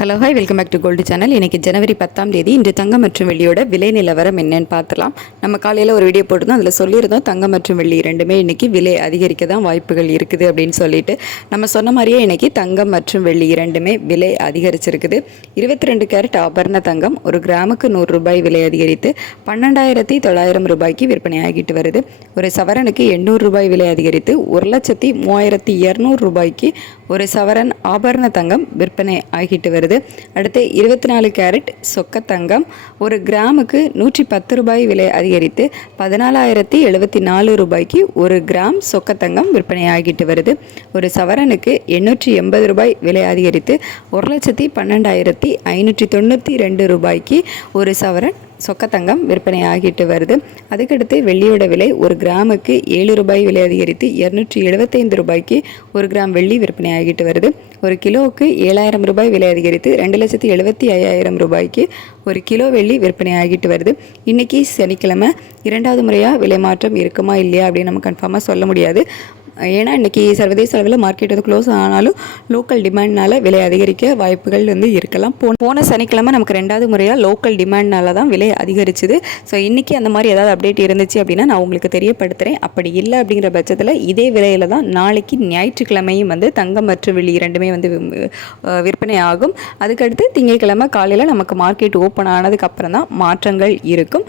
Hello hi welcome back to gold channel. இன்றைக்கி ஜனவரி 10ஆம் தேதி இன்று தங்கம் மற்றும் வெள்ளியோட விலை நிலவரம் என்னன்னு பார்த்துலாம். நம்ம காலையில் ஒரு வீடியோ போட்டிருந்தோம், அதில் சொல்லியிருந்தோம் தங்கம் மற்றும் வெள்ளி ரெண்டுமே இன்றைக்கி விலை அதிகரிக்க தான் வாய்ப்புகள் இருக்குது அப்படின்னு சொல்லிட்டு நம்ம சொன்ன மாதிரியே இன்றைக்கி தங்கம் மற்றும் வெள்ளி இரண்டுமே விலை அதிகரிச்சிருக்குது. 22 கேரட் ஆபரண தங்கம் ஒரு கிராமுக்கு 100 ரூபாய் விலை அதிகரித்து 12,900 ரூபாய்க்கு விற்பனை ஆகிட்டு வருது. ஒரு சவரனுக்கு 800 ரூபாய் விலை அதிகரித்து 1,32,200 ரூபாய்க்கு ஒரு சவரன் ஆபரண தங்கம் விற்பனை ஆகிட்டு வருது. அடுத்து 24 கேரட் சொக்க தங்கம் ஒரு கிராமுக்கு 110 ரூபாய் விலை அதிகரித்து 14,074 ரூபாய்க்கு ஒரு கிராம் சொக்க தங்கம் விற்பனை ஆகிட்டு வருது. ஒரு சவரனுக்கு 880 ரூபாய் விலை அதிகரித்து 1,12,592 ரூபாய்க்கு ஒரு சவரன் சொக்கத்தங்கம் விற்பனை ஆகிட்டு வருது. அதுக்கடுத்து வெள்ளியோட விலை ஒரு கிராமுக்கு 7 ரூபாய் விலை அதிகரித்து 275 ரூபாய்க்கு ஒரு கிராம் வெள்ளி விற்பனை ஆகிட்டு வருது. ஒரு கிலோவுக்கு 7,000 ரூபாய் விலை அதிகரித்து 2,75,000 ரூபாய்க்கு ஒரு கிலோ வெள்ளி விற்பனை ஆகிட்டு வருது. இன்றைக்கி சனிக்கிழமை இரண்டாவது முறையாக விலை மாற்றம் இருக்குமா இல்லையா அப்படின்னு நம்ம கன்ஃபார்மாக சொல்ல முடியாது. ஏன்னா இன்றைக்கி சர்வதேச அளவில் மார்க்கெட் வந்து க்ளோஸ் ஆனாலும் லோக்கல் டிமாண்ட்னால விலை அதிகரிக்க வாய்ப்புகள் வந்து இருக்கலாம். போன சனிக்கிழமை நமக்கு ரெண்டாவது முறையாக லோக்கல் டிமாண்ட்னால தான் விலை அதிகரிச்சுது. ஸோ இன்றைக்கி அந்த மாதிரி ஏதாவது அப்டேட் இருந்துச்சு அப்படின்னா நான் உங்களுக்கு தெரியப்படுத்துகிறேன். அப்படி இல்லை அப்படிங்கிற பட்சத்தில் இதே விலையில் தான் நாளைக்கு ஞாயிற்றுக்கிழமையும் வந்து தங்கம் மற்றும் வெள்ளி இரண்டுமே வந்து விற்பனை ஆகும். அதுக்கடுத்து திங்கட்கிழமை காலையில் நமக்கு மார்க்கெட் ஓப்பன் ஆனதுக்கப்புறம் தான் மாற்றங்கள் இருக்கும்.